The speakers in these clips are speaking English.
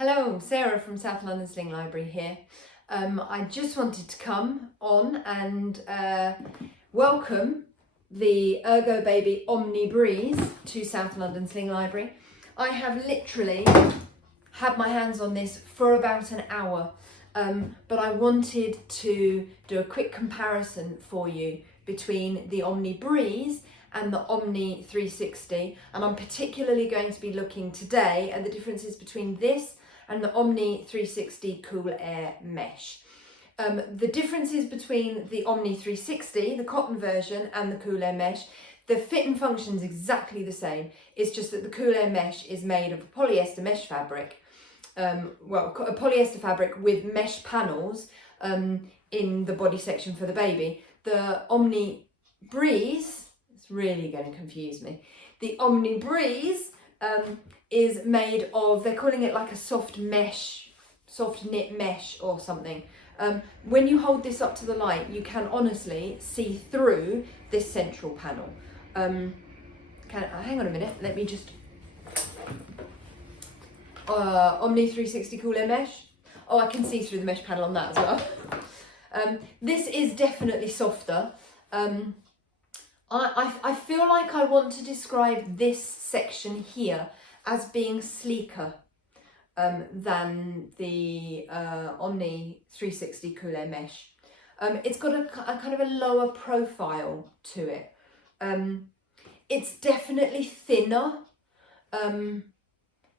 Hello, Sarah from South London Sling Library here. I just wanted to come on and welcome the ErgoBaby Omni Breeze to South London Sling Library. I have literally had my hands on this for about an hour, but I wanted to do a quick comparison for you between the Omni Breeze and the Omni 360, and I'm particularly going to be looking today at the differences between this and the Omni 360 Cool Air Mesh. The differences between the Omni 360, the cotton version, and the Cool Air Mesh, the fit and function is exactly the same. It's just that the Cool Air Mesh is made of a polyester mesh fabric, a polyester fabric with mesh panels in the body section for the baby. The Omni Breeze, it's really going to confuse me. The Omni Breeze is made of, they're calling it like a soft mesh, soft knit mesh or something. When you hold this up to the light, you can honestly see through this central panel. Hang on a minute, let me just, Omni 360 Cool Air Mesh. Oh, I can see through the mesh panel on that as well. This is definitely softer. I feel like I want to describe this section here as being sleeker than the Omni 360 Cool Air Mesh. It's got a kind of a lower profile to it. It's definitely thinner.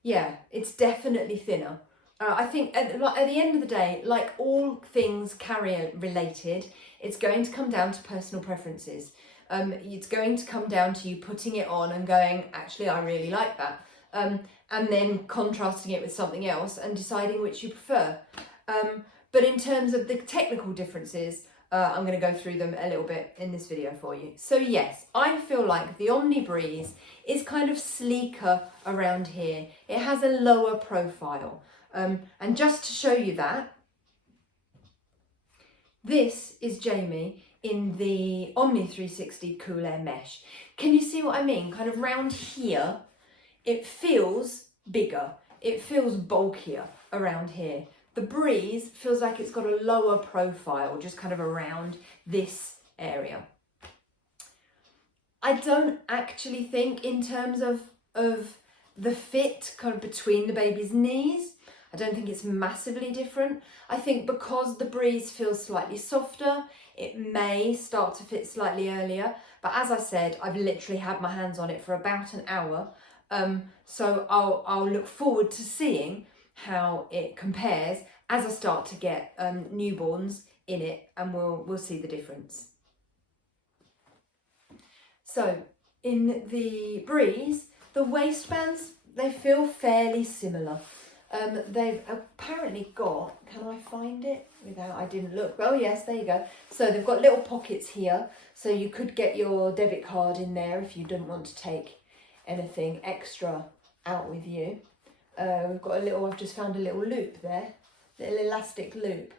Yeah, it's definitely thinner. I think at the end of the day, like all things carrier related, it's going to come down to personal preferences. It's going to come down to you putting it on and going, actually, I really like that. And then contrasting it with something else and deciding which you prefer. But in terms of the technical differences, I'm going to go through them a little bit in this video for you. So yes, I feel like the Omni Breeze is kind of sleeker around here. It has a lower profile. And just to show you that, this is Jamie in the Omni 360 Cool Air Mesh. Can you see what I mean? Kind of round here, it feels bigger. It feels bulkier around here. The Breeze feels like it's got a lower profile, just kind of around this area. I don't actually think in terms of the fit kind of between the baby's knees, I don't think it's massively different. I think because the Breeze feels slightly softer, it may start to fit slightly earlier. But as I said, I've literally had my hands on it for about an hour. So I'll look forward to seeing how it compares as I start to get newborns in it, and we'll see the difference. So in the Breeze, the waistbands, they feel fairly similar. They've apparently got, can I find it without, I didn't look, oh yes, there you go. So they've got little pockets here, so you could get your debit card in there if you didn't want to take anything extra out with you. We've got a little, I've just found a little loop there, little elastic loop.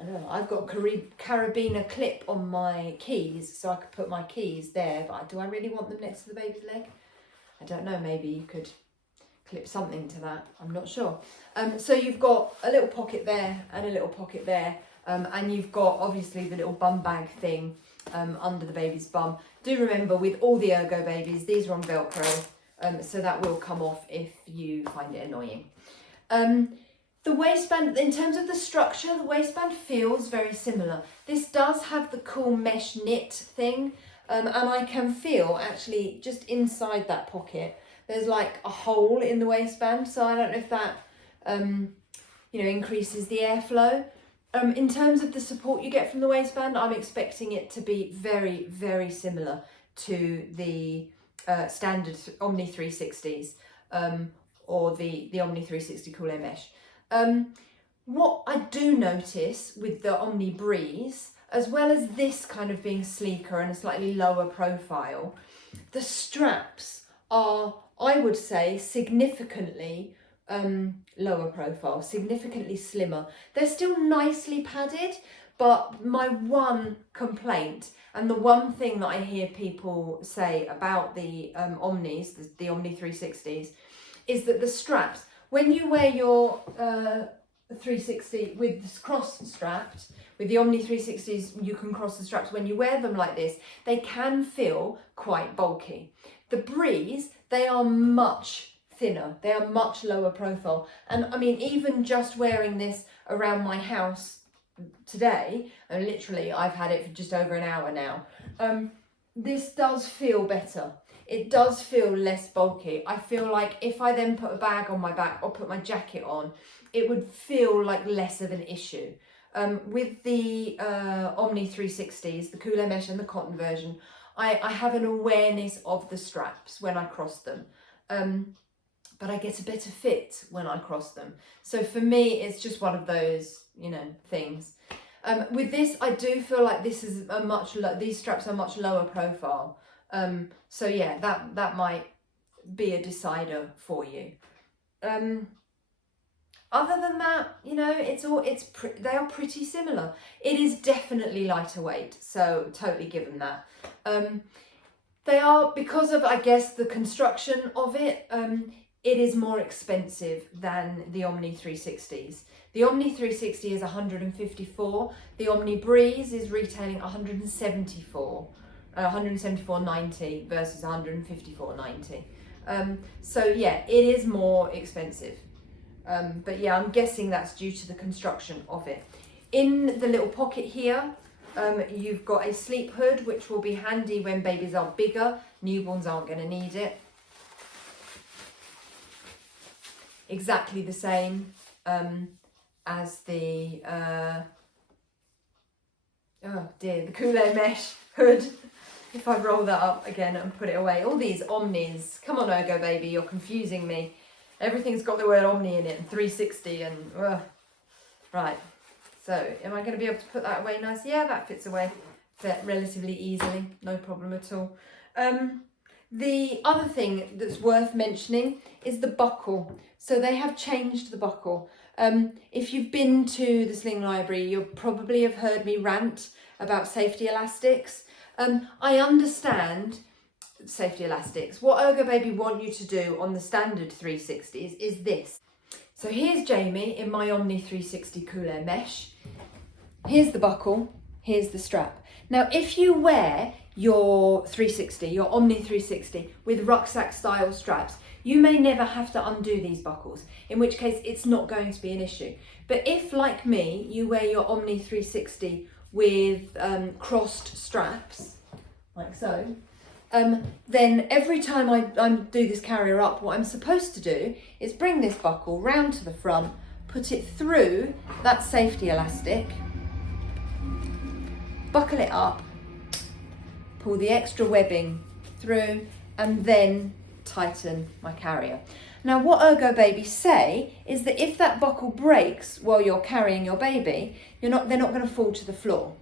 I know, I've got a carabiner clip on my keys, so I could put my keys there, but do I really want them next to the baby's leg? I don't know, maybe you could clip something to that, I'm not sure. So you've got a little pocket there and a little pocket there, and you've got obviously the little bum bag thing under the baby's bum. Do remember, with all the ErgoBabies, these are on Velcro, so that will come off if you find it annoying. The waistband, in terms of the structure, the waistband feels very similar. This does have the cool mesh knit thing, and I can feel actually just inside that pocket there's like a hole in the waistband, so I don't know if that increases the airflow. In terms of the support you get from the waistband, I'm expecting it to be very, very similar to the standard Omni 360s or the Omni 360 Cool Air Mesh. What I do notice with the Omni Breeze, as well as this kind of being sleeker and a slightly lower profile, the straps are, I would say, significantly lower profile, significantly slimmer. They're still nicely padded, but my one complaint, and the one thing that I hear people say about the Omnis, the Omni 360s, is that the straps, when you wear your 360 with this cross strapped, with the Omni 360s, you can cross the straps. When you wear them like this, they can feel quite bulky. The Breeze, they are much thinner. They are much lower profile. And I mean, even just wearing this around my house today, and literally I've had it for just over an hour now, this does feel better. It does feel less bulky. I feel like if I then put a bag on my back or put my jacket on, it would feel like less of an issue. With the Omni 360s, the cooler mesh and the cotton version, I have an awareness of the straps when I cross them. But I get a better fit when I cross them. So for me, it's just one of those, you know, things. With this, I do feel like this is these straps are much lower profile. So yeah, that might be a decider for you. Other than that, you know, they are pretty similar. It is definitely lighter weight, so totally give them that. They are, because of, I guess, the construction of it, it is more expensive than the Omni 360s. The Omni 360 is 154. The Omni Breeze is retailing 174.90 versus 154.90. So yeah, it is more expensive. But yeah, I'm guessing that's due to the construction of it. In the little pocket here, you've got a sleep hood, which will be handy when babies are bigger. Newborns aren't going to need it. Exactly the same as the the cooler mesh hood. If I roll that up again and put it away. All these Omnis. Come on, ErgoBaby, you're confusing me. Everything's got the word Omni in it, and 360 and... Right, so am I going to be able to put that away nice? Yeah, that fits away relatively easily, no problem at all. The other thing that's worth mentioning is the buckle. So they have changed the buckle. If you've been to the Sling Library, you'll probably have heard me rant about safety elastics. I understand safety elastics. What ErgoBaby want you to do on the standard 360s is this. So here's Jamie in my Omni 360 cooler mesh. Here's the buckle, here's the strap. Now if you wear your 360, your Omni 360 with rucksack style straps, you may never have to undo these buckles, in which case it's not going to be an issue. But if, like me, you wear your Omni 360 with crossed straps, like so, then every time I do this carrier up, what I'm supposed to do is bring this buckle round to the front, put it through that safety elastic, buckle it up, pull the extra webbing through, and then tighten my carrier. Now what ErgoBaby say is that if that buckle breaks while you're carrying your baby, they're not going to fall to the floor.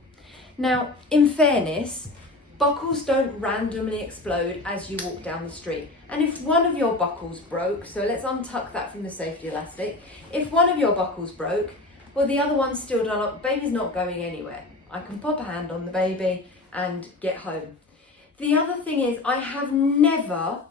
Now, in fairness, buckles don't randomly explode as you walk down the street. And if one of your buckles broke, so let's untuck that from the safety elastic. If one of your buckles broke, well, the other one's still done up. Baby's not going anywhere. I can pop a hand on the baby and get home. The other thing is, I have never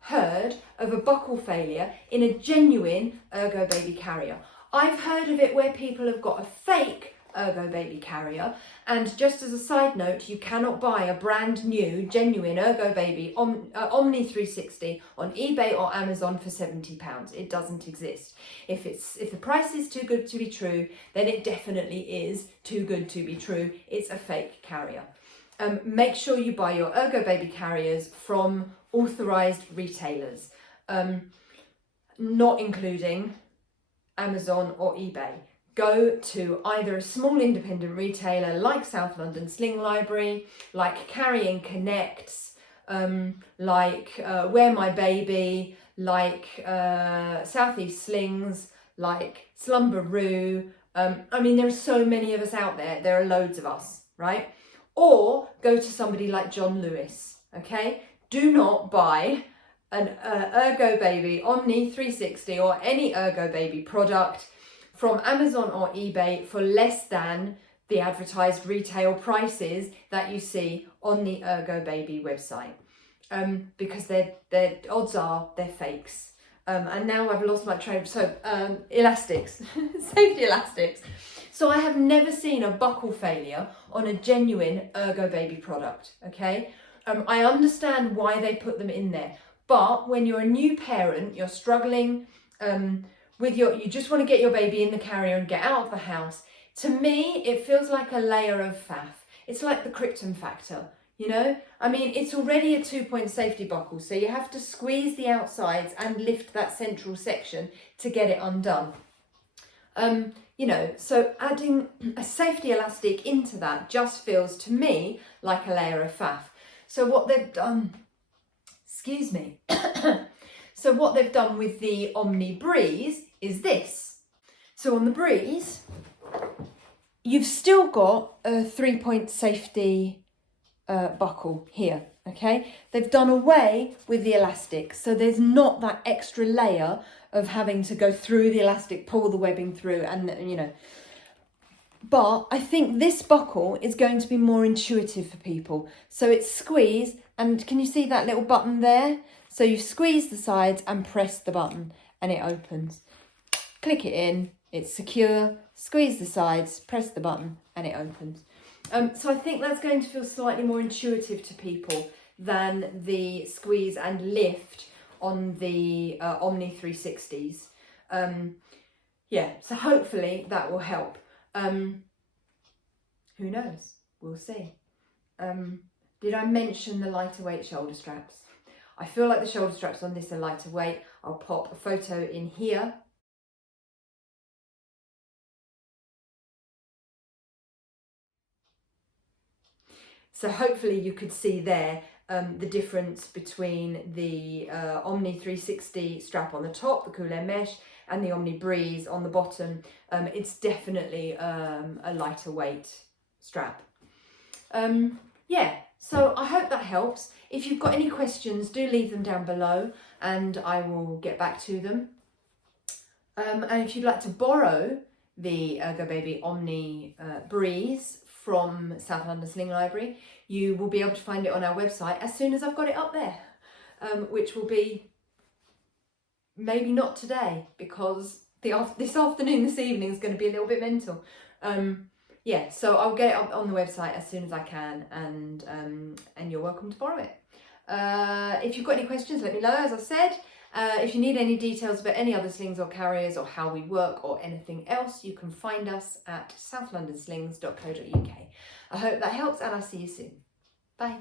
heard of a buckle failure in a genuine ErgoBaby carrier. I've heard of it where people have got a fake ErgoBaby carrier, and just as a side note, you cannot buy a brand new genuine ErgoBaby Omni 360 on eBay or Amazon for £70. It doesn't exist. If the price is too good to be true, then it definitely is too good to be true. It's a fake carrier. Make sure you buy your ErgoBaby carriers from authorised retailers, not including Amazon or eBay. Go to either a small independent retailer like South London Sling Library, like Carrying Connects, like Wear My Baby, like Southeast Slings, like Slumberoo. I mean, there are so many of us out there. There are loads of us, right? Or go to somebody like John Lewis, okay? Do not buy an ErgoBaby Omni 360 or any ErgoBaby product from Amazon or eBay for less than the advertised retail prices that you see on the ErgoBaby website, because their odds are they're fakes. and now I've lost my train. So elastics, safety elastics. So I have never seen a buckle failure on a genuine ErgoBaby product, okay? I understand why they put them in there, but when you're a new parent, you're struggling you just want to get your baby in the carrier and get out of the house. To me, it feels like a layer of faff. It's like the Krypton factor, you know? I mean, it's already a 2-point safety buckle, so you have to squeeze the outsides and lift that central section to get it undone. You know, so adding a safety elastic into that just feels to me like a layer of faff. So what they've done, excuse me, so what they've done with the Omni Breeze is this. So on the Breeze, you've still got a 3-point safety buckle here, okay? They've done away with the elastic, so there's not that extra layer of having to go through the elastic, pull the webbing through, and you know. But I think this buckle is going to be more intuitive for people. So it's squeeze, and can you see that little button there? So you squeeze the sides and press the button and it opens. Click it in, it's secure, squeeze the sides, press the button and it opens. So I think that's going to feel slightly more intuitive to people than the squeeze and lift on the Omni 360s. Yeah, so hopefully that will help. Who knows? We'll see. Did I mention the lighter weight shoulder straps? I feel like the shoulder straps on this are lighter weight. I'll pop a photo in here. So hopefully you could see there the difference between the Omni 360 strap on the top, the cool air mesh, and the Omni Breeze on the bottom. It's definitely a lighter weight strap. Yeah, so I hope that helps. If you've got any questions, do leave them down below and I will get back to them. And if you'd like to borrow the ErgoBaby Omni Breeze from South London Sling Library, you will be able to find it on our website as soon as I've got it up there, which will be maybe not today, because this evening is going to be a little bit mental. Yeah, so I'll get it up on the website as soon as I can, and you're welcome to borrow it. If you've got any questions, let me know, as I said. If you need any details about any other slings or carriers or how we work or anything else, you can find us at southlondonslings.co.uk. I hope that helps and I'll see you soon. Bye.